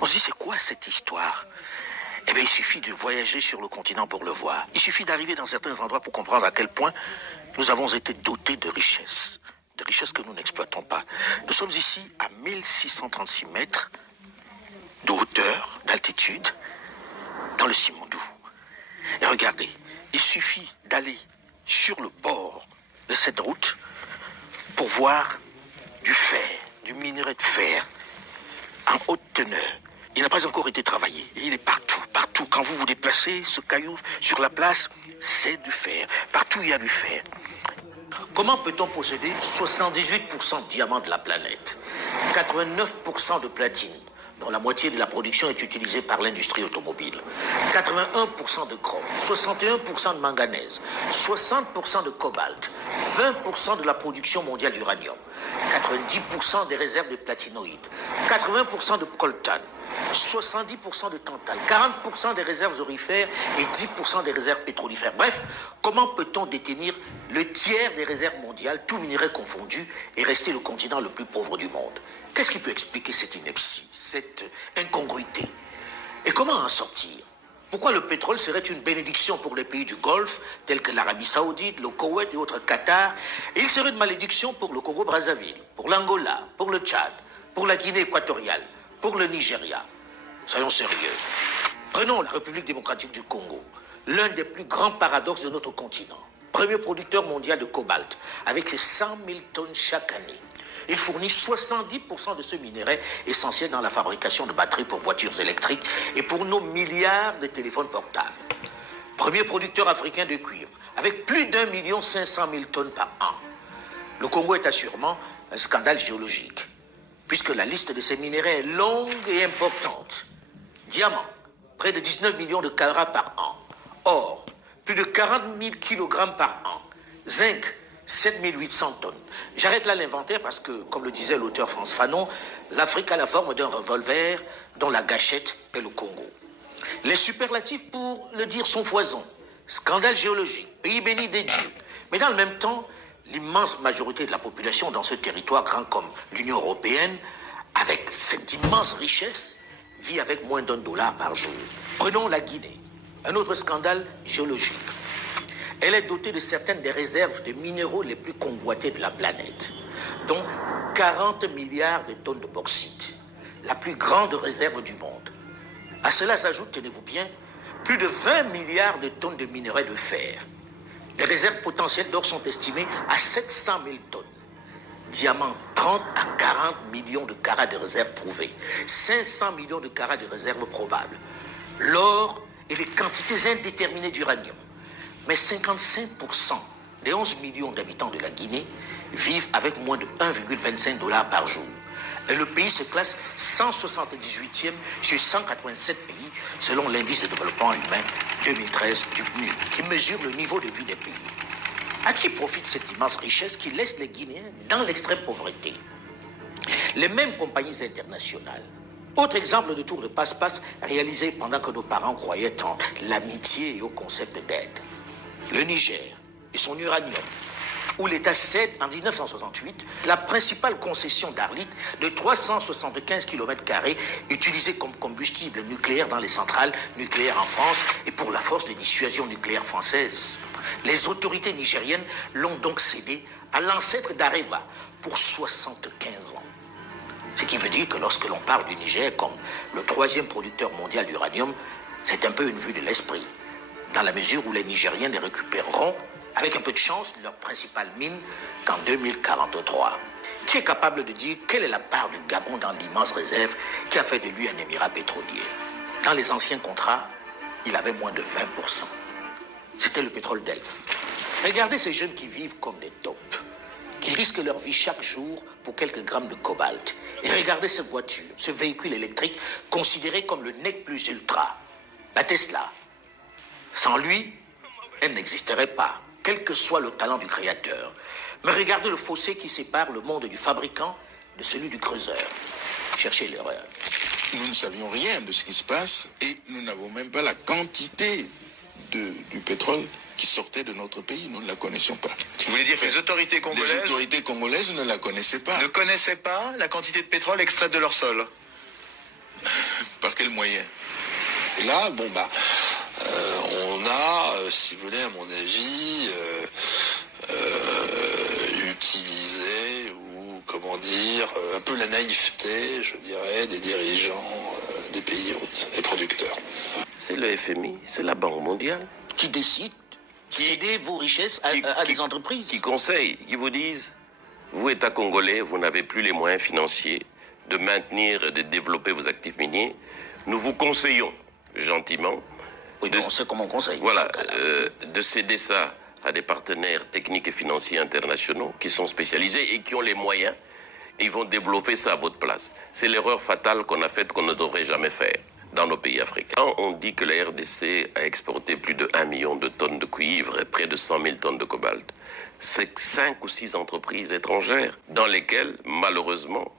On se dit, c'est quoi cette histoire? Eh bien, il suffit de voyager sur le continent pour le voir. Il suffit d'arriver dans certains endroits pour comprendre à quel point nous avons été dotés de richesses que nous n'exploitons pas. Nous sommes ici à 1636 mètres de hauteur, d'altitude, dans le Simandou. Et regardez, il suffit d'aller sur le bord de cette route pour voir du fer, du minerai de fer en haute teneur. Il n'a pas encore été travaillé. Il est partout, partout. Quand vous vous déplacez, ce caillou sur la place, c'est du fer. Partout, il y a du fer. Comment peut-on posséder 78% de diamants de la planète, 89% de platine, dont la moitié de la production est utilisée par l'industrie automobile, 81% de chrome, 61% de manganèse, 60% de cobalt, 20% de la production mondiale d'uranium, 90% des réserves de platinoïdes, 80% de coltan, 70% de tantal, 40% des réserves aurifères et 10% des réserves pétrolifères. Bref, comment peut-on détenir le tiers des réserves mondiales, tout minerai confondu, et rester le continent le plus pauvre du monde? Qu'est-ce qui peut expliquer cette ineptie, cette incongruité? Et comment en sortir? Pourquoi le pétrole serait une bénédiction pour les pays du Golfe, tels que l'Arabie Saoudite, le Koweït et autres Qatar, et il serait une malédiction pour le Congo-Brazzaville, pour l'Angola, pour le Tchad, pour la Guinée équatoriale, pour le Nigeria? Soyons sérieux. Prenons la République démocratique du Congo, l'un des plus grands paradoxes de notre continent. Premier producteur mondial de cobalt, avec ses 100 000 tonnes chaque année. Il fournit 70% de ce minerai essentiel dans la fabrication de batteries pour voitures électriques et pour nos milliards de téléphones portables. Premier producteur africain de cuivre, avec plus d'1 500 000 tonnes par an. Le Congo est assurément un scandale géologique, puisque la liste de ces minéraux est longue et importante. Diamant, près de 19 millions de carats par an. Or, plus de 40 000 kg par an. Zinc, 7 800 tonnes. J'arrête là l'inventaire parce que, comme le disait l'auteur France Fanon, l'Afrique a la forme d'un revolver dont la gâchette est le Congo. Les superlatifs, pour le dire, sont foison. Scandale géologique, pays béni des dieux. Mais dans le même temps, l'immense majorité de la population dans ce territoire grand comme l'Union européenne, avec cette immense richesse, vit avec moins d'$1 par jour. Prenons la Guinée, un autre scandale géologique. Elle est dotée de certaines des réserves de minéraux les plus convoités de la planète, dont 40 milliards de tonnes de bauxite, la plus grande réserve du monde. À cela s'ajoute, tenez-vous bien, plus de 20 milliards de tonnes de minerais de fer. Les réserves potentielles d'or sont estimées à 700 000 tonnes. Diamants, 30 à 40 millions de carats de réserves prouvées, 500 millions de carats de réserves probables. L'or et les quantités indéterminées d'uranium. Mais 55% des 11 millions d'habitants de la Guinée vivent avec moins de $1,25 par jour. Et le pays se classe 178e sur 187 pays selon l'indice de développement humain 2013 du PNUD, qui mesure le niveau de vie des pays. À qui profite cette immense richesse qui laisse les Guinéens dans l'extrême pauvreté? Les mêmes compagnies internationales. Autre exemple de tour de passe-passe réalisé pendant que nos parents croyaient en l'amitié et au concept d'aide. Le Niger et son uranium, où l'État cède en 1968 la principale concession d'Arlit de 375 km² utilisée comme combustible nucléaire dans les centrales nucléaires en France et pour la force de dissuasion nucléaire française. Les autorités nigériennes l'ont donc cédé à l'ancêtre d'Areva pour 75 ans. Ce qui veut dire que lorsque l'on parle du Niger comme le 3e producteur mondial d'uranium, c'est un peu une vue de l'esprit, dans la mesure où les Nigériens les récupéreront, avec un peu de chance, leur principale mine qu'en 2043. Qui est capable de dire quelle est la part du Gabon dans l'immense réserve qui a fait de lui un émirat pétrolier? Dans les anciens contrats, il avait moins de 20%. C'était le pétrole d'Elf. Regardez ces jeunes qui vivent comme des taupes, qui risquent leur vie chaque jour pour quelques grammes de cobalt. Et regardez cette voiture, ce véhicule électrique considéré comme le nec plus ultra, la Tesla. Sans lui, elle n'existerait pas, quel que soit le talent du créateur. Mais regardez le fossé qui sépare le monde du fabricant de celui du creuseur. Cherchez l'erreur. Nous ne savions rien de ce qui se passe et nous n'avons même pas la quantité du pétrole qui sortait de notre pays. Nous ne la connaissions pas. Vous voulez dire que les autorités congolaises ne la connaissaient pas. Ne connaissaient pas la quantité de pétrole extraite de leur sol? Par quels moyens? Et là, on a, si vous voulez, à mon avis, utilisé ou, comment dire, un peu la naïveté, je dirais, des dirigeants des pays hôtes et producteurs. C'est le FMI, c'est la Banque mondiale. Qui décide de céder vos richesses à des entreprises. Qui conseillent, qui vous disent, vous, État congolais, vous n'avez plus les moyens financiers de maintenir et de développer vos actifs miniers. Nous vous conseillons, gentiment, Oui, on sait comment on conseille. voilà, de céder ça à des partenaires techniques et financiers internationaux qui sont spécialisés et qui ont les moyens. Ils vont développer ça à votre place. C'est l'erreur fatale qu'on a faite, qu'on ne devrait jamais faire dans nos pays africains. Quand on dit que la RDC a exporté plus de 1 million de tonnes de cuivre et près de 100 000 tonnes de cobalt, c'est 5 ou 6 entreprises étrangères dans lesquelles, malheureusement,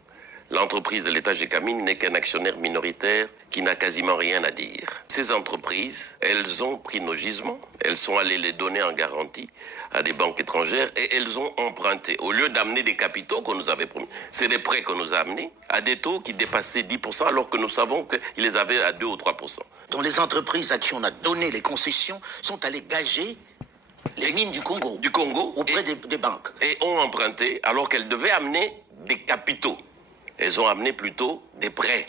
l'entreprise de l'État Gécamine n'est qu'un actionnaire minoritaire qui n'a quasiment rien à dire. Ces entreprises, elles ont pris nos gisements, elles sont allées les donner en garantie à des banques étrangères et elles ont emprunté. Au lieu d'amener des capitaux qu'on nous avait promis, c'est des prêts qu'on nous a amenés à des taux qui dépassaient 10% alors que nous savons qu'ils les avaient à 2 ou 3%. Dont les entreprises à qui on a donné les concessions sont allées gager les mines du Congo. Auprès des banques. Et ont emprunté alors qu'elles devaient amener des capitaux. Elles ont amené plutôt des prêts.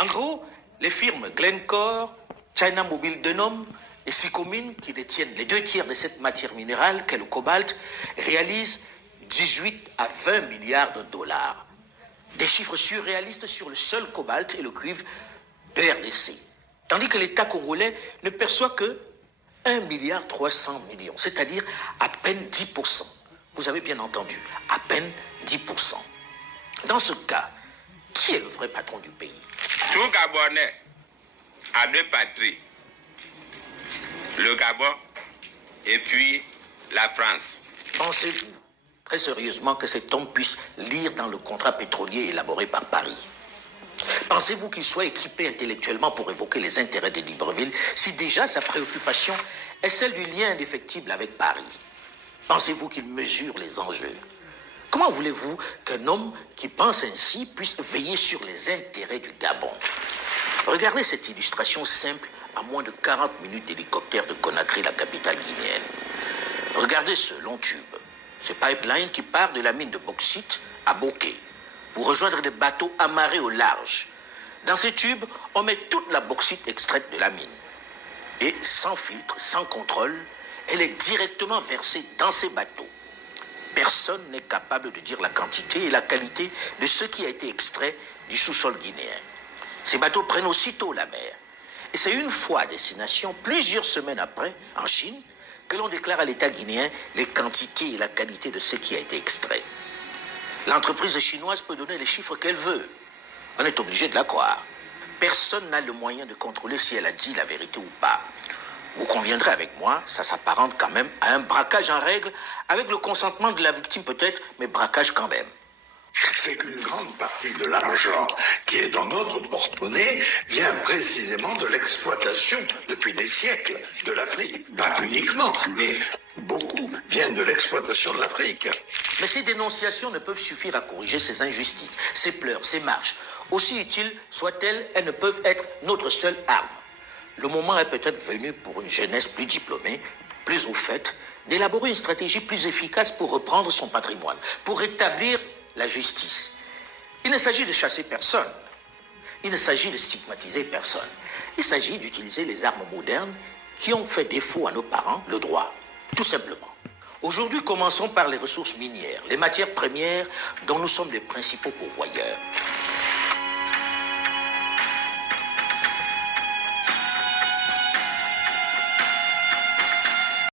En gros, les firmes Glencore, China Mobile Denom et Sicomine, qui détiennent les 2 tiers de cette matière minérale qu'est le cobalt, réalisent 18 à 20 milliards de dollars. Des chiffres surréalistes sur le seul cobalt et le cuivre de RDC. Tandis que l'État congolais ne perçoit que 1,3 milliard, c'est-à-dire à peine 10%. Vous avez bien entendu, à peine 10%. Dans ce cas, qui est le vrai patron du pays? Tout Gabonais a 2 patries. Le Gabon et puis la France. Pensez-vous, très sérieusement, que cet homme puisse lire dans le contrat pétrolier élaboré par Paris? Pensez-vous qu'il soit équipé intellectuellement pour évoquer les intérêts de Libreville si déjà sa préoccupation est celle du lien indéfectible avec Paris? Pensez-vous qu'il mesure les enjeux? Comment voulez-vous qu'un homme qui pense ainsi puisse veiller sur les intérêts du Gabon? Regardez cette illustration simple à moins de 40 minutes d'hélicoptère de Conakry, la capitale guinéenne. Regardez ce long tube, ce pipeline qui part de la mine de bauxite à Bokeh pour rejoindre des bateaux amarrés au large. Dans ces tubes, on met toute la bauxite extraite de la mine. Et sans filtre, sans contrôle, elle est directement versée dans ces bateaux. Personne n'est capable de dire la quantité et la qualité de ce qui a été extrait du sous-sol guinéen. Ces bateaux prennent aussitôt la mer. Et c'est une fois à destination, plusieurs semaines après, en Chine, que l'on déclare à l'État guinéen les quantités et la qualité de ce qui a été extrait. L'entreprise chinoise peut donner les chiffres qu'elle veut. On est obligé de la croire. Personne n'a le moyen de contrôler si elle a dit la vérité ou pas. Vous conviendrez avec moi, ça s'apparente quand même à un braquage en règle, avec le consentement de la victime peut-être, mais braquage quand même. C'est qu'une grande partie de l'argent qui est dans notre porte-monnaie vient précisément de l'exploitation depuis des siècles de l'Afrique. Pas uniquement, mais beaucoup viennent de l'exploitation de l'Afrique. Mais ces dénonciations ne peuvent suffire à corriger ces injustices, ces pleurs, ces marches. Aussi utiles soient-elles, elles ne peuvent être notre seule arme. Le moment est peut-être venu pour une jeunesse plus diplômée, plus au fait, d'élaborer une stratégie plus efficace pour reprendre son patrimoine, pour rétablir la justice. Il ne s'agit de chasser personne. Il ne s'agit de stigmatiser personne. Il s'agit d'utiliser les armes modernes qui ont fait défaut à nos parents, le droit, tout simplement. Aujourd'hui, commençons par les ressources minières, les matières premières dont nous sommes les principaux pourvoyeurs.